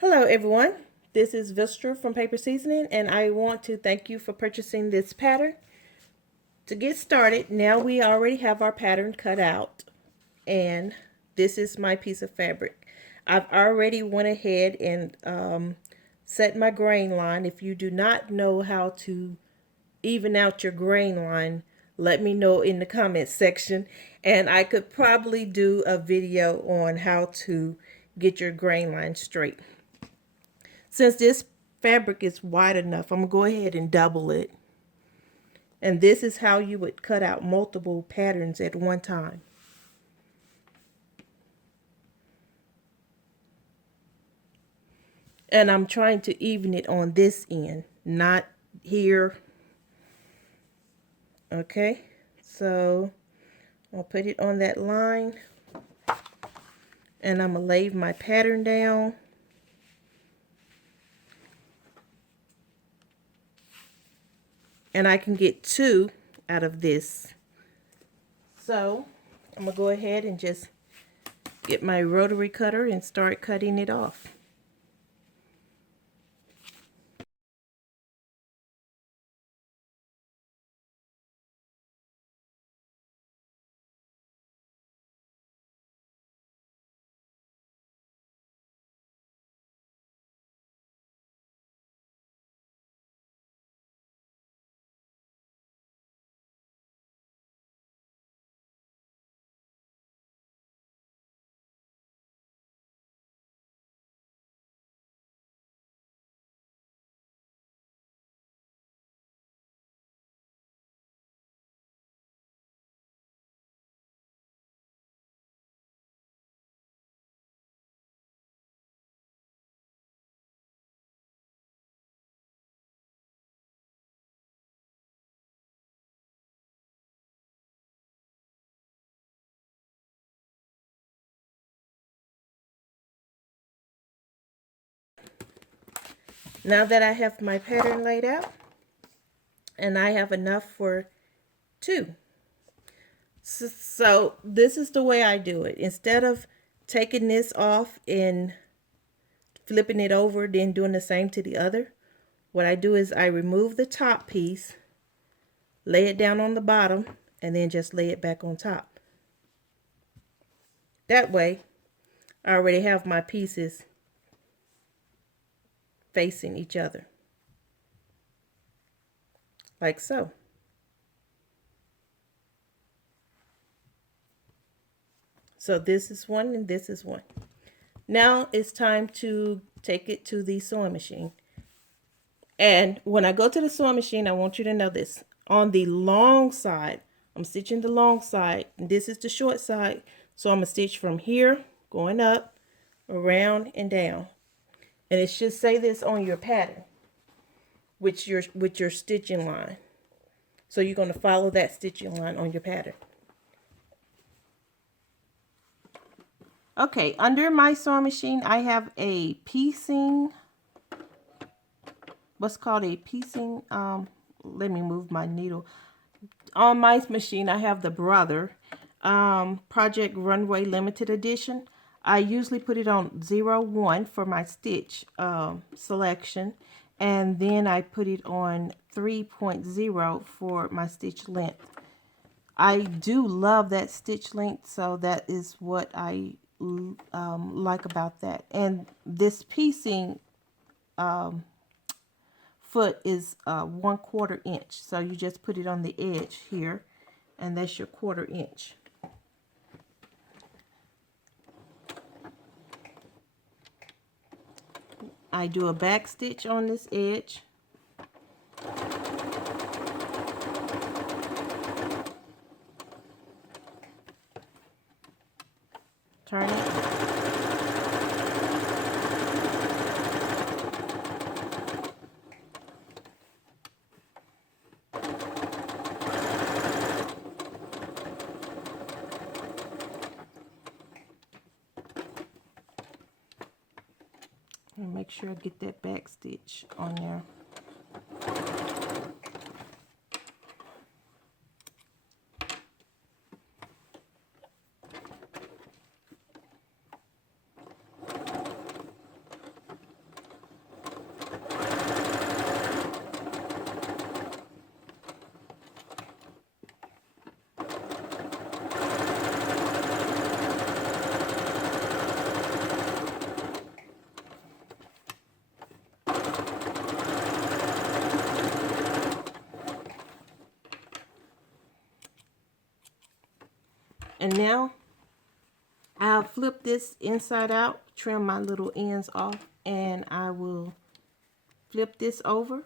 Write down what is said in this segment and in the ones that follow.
Hello everyone, this is Vistra from Paper Seasoning and I want to thank you for purchasing this pattern. To get started, now we already have our pattern cut out and this is my piece of fabric. I've already went ahead and set my grain line. If you do not know how to even out your grain line, let me know in the comments section and I could probably do a video on how to get your grain line straight. Since this fabric is wide enough, I'm going to go ahead and double it. And this is how you would cut out multiple patterns at one time. And I'm trying to even it on this end, not here. Okay, so I'll put it on that line. And I'm going to lay my pattern down. And I can get 2 out of this. So I'm going to go ahead and just get my rotary cutter and start cutting it off. Now that I have my pattern laid out and I have enough for 2. So this is the way I do it. Instead of taking this off and flipping it over, then doing the same to the other, what I do is I remove the top piece, lay it down on the bottom, and then just lay it back on top. That way, I already have my pieces facing each other, like so. So this is one and this is one. Now it's time to take it to the sewing machine. And when I go to the sewing machine, I want you to know this. On the long side, I'm stitching the long side, and this is the short side. So I'm going to stitch from here, going up, around, and down. And it should say this on your pattern, with your stitching line. So you're going to follow that stitching line on your pattern. Okay, under my sewing machine, I have a piecing, what's called a piecing, let me move my needle. On my machine, I have the Brother Project Runway Limited Edition. I usually put it on 01 for my stitch selection, and then I put it on 3.0 for my stitch length. I do love that stitch length, so that is what I like about that. And this piecing foot is 1/4 inch, so you just put it on the edge here, and that's your 1/4 inch. I do a back stitch on this edge, turn it, and make sure I get that back stitch on there. And now I'll flip this inside out, trim my little ends off, and I will flip this over.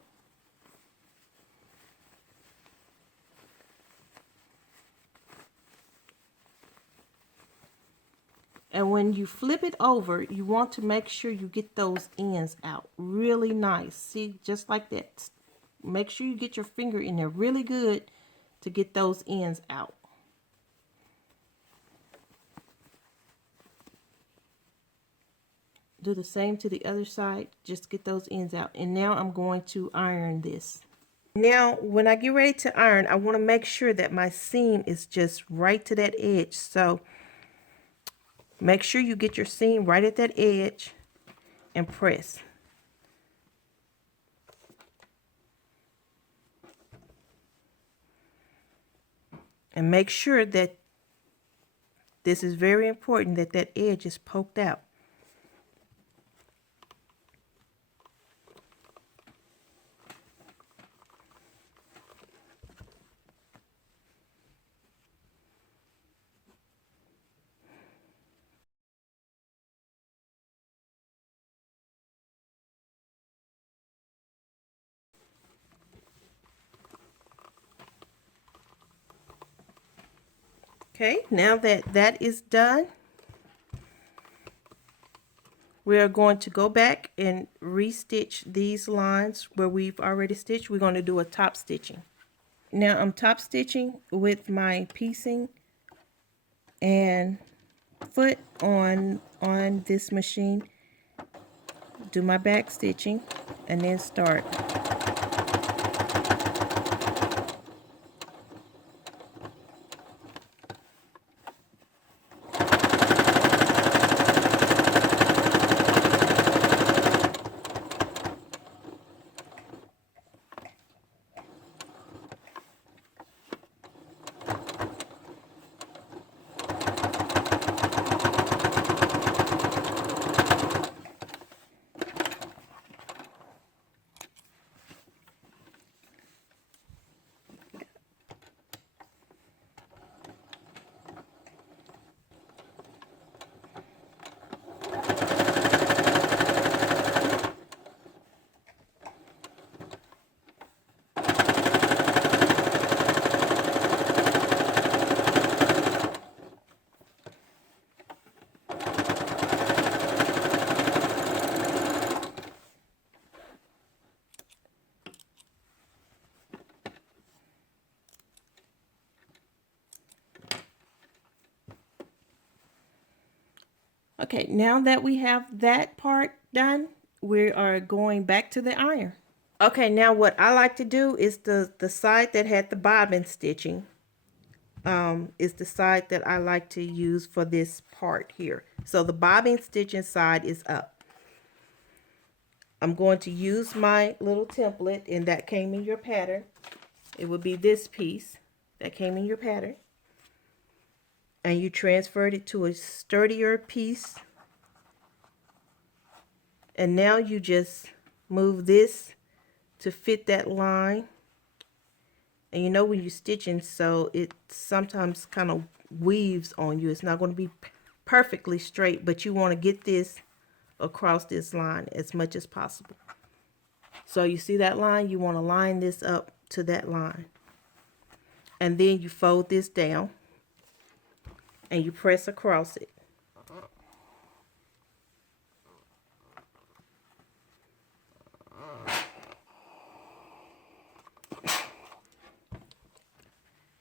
And when you flip it over, you want to make sure you get those ends out really nice. See, just like that. Make sure you get your finger in there really good to get those ends out. Do the same to the other side. Just get those ends out. And now I'm going to iron this. Now, when I get ready to iron, I want to make sure that my seam is just right to that edge. So make sure you get your seam right at that edge and press. And make sure that this is very important, that that edge is poked out. Okay, now that that is done, we are going to go back and restitch these lines where we've already stitched. We're going to do a top stitching. Now I'm top stitching with my piecing and foot on this machine. Do my back stitching and then start. Okay, now that we have that part done, we are going back to the iron. Okay, now what I like to do is the side that had the bobbin stitching is the side that I like to use for this part here. So the bobbin stitching side is up. I'm going to use my little template, and that came in your pattern. It would be this piece that came in your pattern. And you transferred it to a sturdier piece. And now you just move this to fit that line. And you know when you're stitching, so it sometimes kind of weaves on you. It's not going to be perfectly straight, but you want to get this across this line as much as possible. So you see that line? You want to line this up to that line. And then you fold this down and you press across it.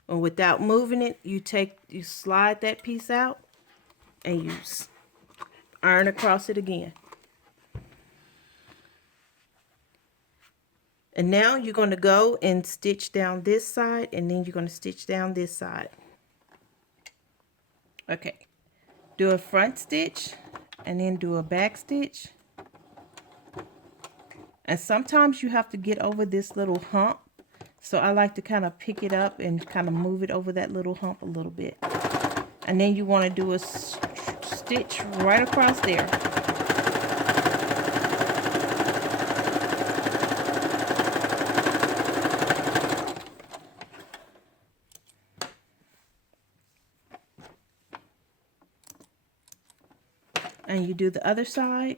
And without moving it, you slide that piece out and you iron across it again. And now you're going to go and stitch down this side, and then you're going to stitch down this side. Okay, do a front stitch and then do a back stitch. And sometimes you have to get over this little hump. So I like to kind of pick it up and kind of move it over that little hump a little bit. And then you want to do a stitch right across there. And you do the other side.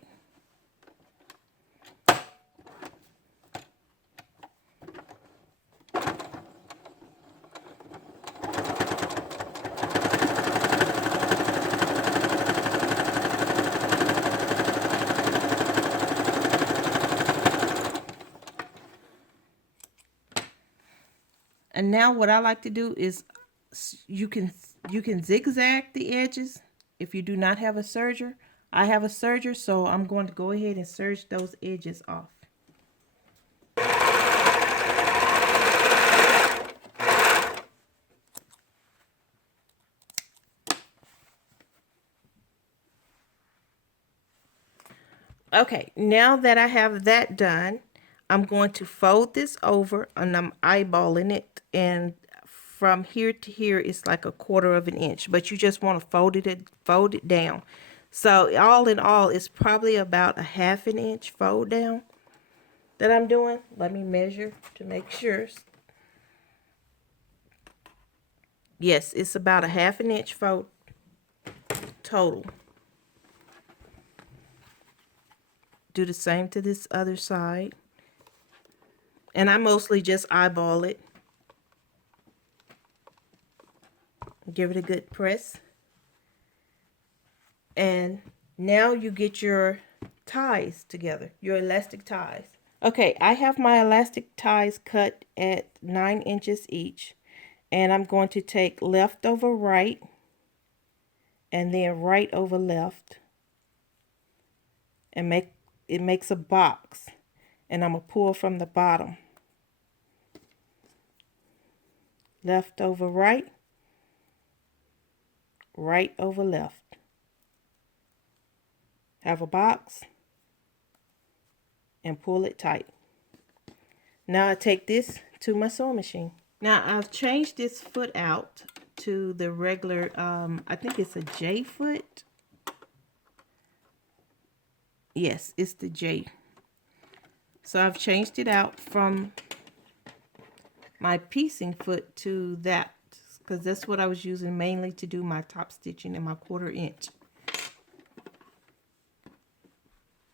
And now what I like to do is you can zigzag the edges if you do not have a serger. I have a serger, so I'm going to go ahead and serge those edges off. Okay, now that I have that done, I'm going to fold this over and I'm eyeballing it, and from here to here it's like 1/4 of an inch, but you just want to fold it down. So all in all, it's probably about 1/2 an inch fold down that I'm doing. Let me measure to make sure. Yes, it's about 1/2 an inch fold total. Do the same to this other side. And I mostly just eyeball it. Give it a good press. And now you get your ties together, your elastic ties. Okay, I have my elastic ties cut at 9 inches each. And I'm going to take left over right and then right over left. And it makes a box. And I'm going to pull from the bottom. Left over right, right over left. Have a box and pull it tight. Now I take this to my sewing machine. Now I've changed this foot out to the regular, I think it's a J foot. Yes, it's the J. So I've changed it out from my piecing foot to that, because that's what I was using mainly to do my top stitching in my 1/4 inch.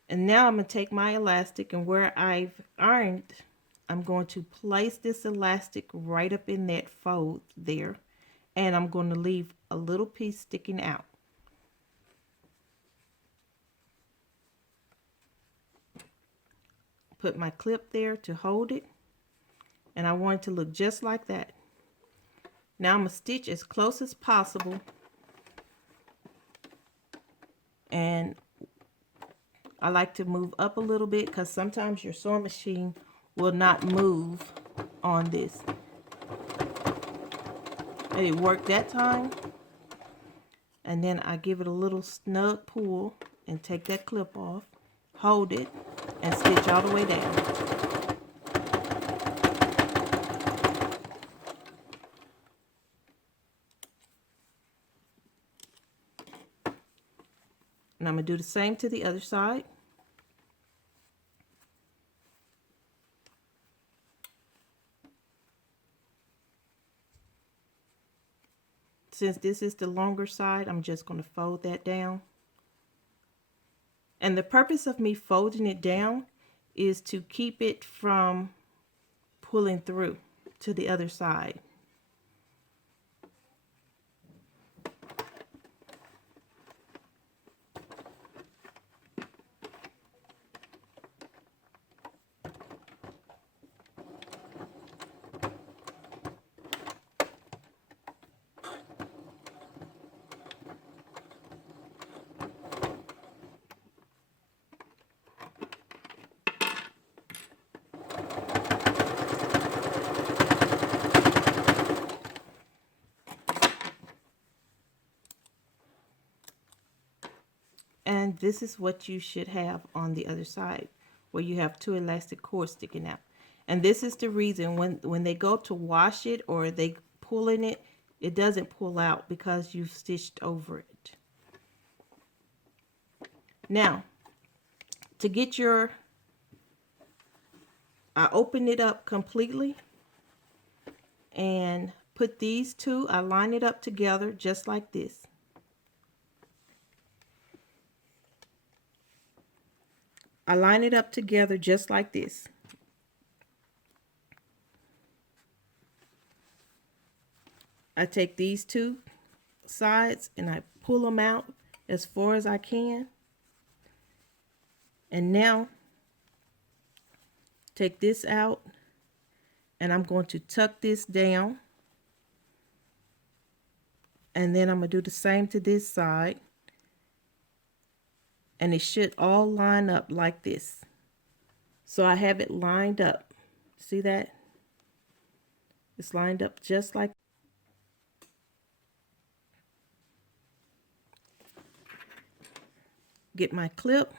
And now I'm going to take my elastic, and where I've ironed, I'm going to place this elastic right up in that fold there. And I'm going to leave a little piece sticking out. Put my clip there to hold it. And I want it to look just like that. Now I'm going to stitch as close as possible. And I like to move up a little bit because sometimes your sewing machine will not move on this. And it worked that time. And then I give it a little snug pull and take that clip off, hold it, and stitch all the way down. And I'm going to do the same to the other side. Since this is the longer side, I'm just going to fold that down. And the purpose of me folding it down is to keep it from pulling through to the other side. And this is what you should have on the other side, where you have 2 elastic cords sticking out. And this is the reason when they go to wash it or they pull in it, it doesn't pull out because you've stitched over it. Now, to get I open it up completely and put these two, I line it up together just like this. I line it up together just like this. I take these two sides and I pull them out as far as I can. And now take this out and I'm going to tuck this down. And then I'm going to do the same to this side. And it should all line up like this. So I have it lined up. See that? It's lined up just like. Get my clip,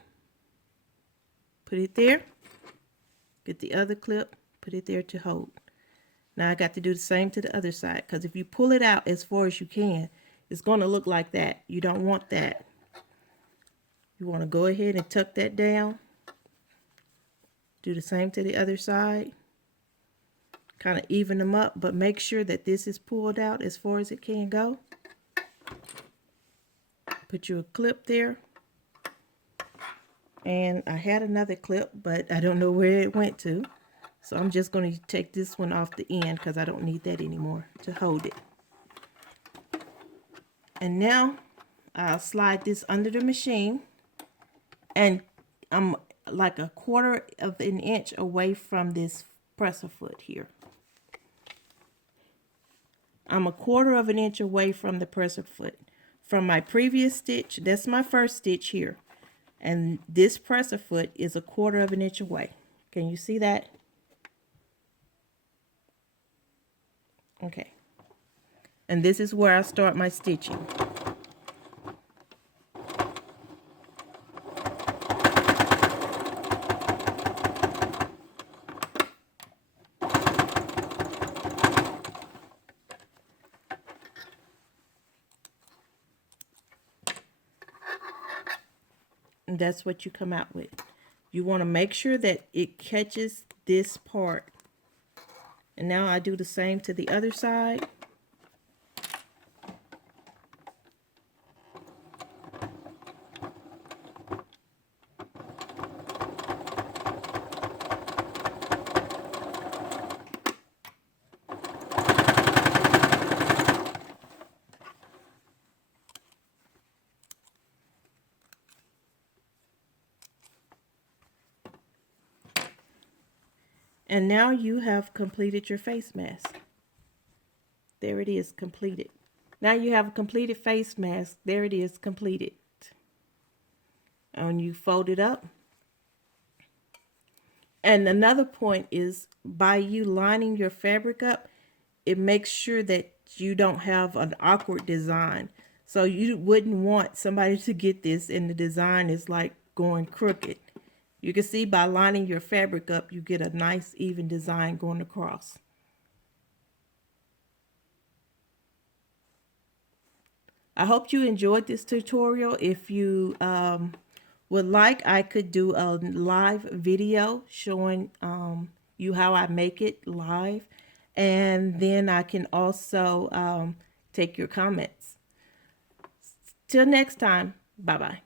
put it there. Get the other clip, put it there to hold. Now I got to do the same to the other side, because if you pull it out as far as you can, it's going to look like that. You don't want that. You want to go ahead and tuck that down. Do the same to the other side. Kind of even them up, but make sure that this is pulled out as far as it can go. Put you a clip there. And I had another clip, but I don't know where it went to. So I'm just going to take this one off the end because I don't need that anymore to hold it. And now I'll slide this under the machine. And I'm like 1/4 of an inch away from this presser foot here. I'm 1/4 of an inch away from the presser foot. From my previous stitch, that's my first stitch here. And this presser foot is 1/4 of an inch away. Can you see that? Okay. And this is where I start my stitching. And that's what you come out with. You want to make sure that it catches this part. And now I do the same to the other side. And now you have completed your face mask. There it is, completed. Now you have a completed face mask. There it is, completed. And you fold it up. And another point is, by you lining your fabric up, it makes sure that you don't have an awkward design. So you wouldn't want somebody to get this and the design is like going crooked. You can see by lining your fabric up, you get a nice even design going across. I hope you enjoyed this tutorial. If you would like, I could do a live video showing you how I make it live. And then I can also take your comments. Till next time, bye-bye.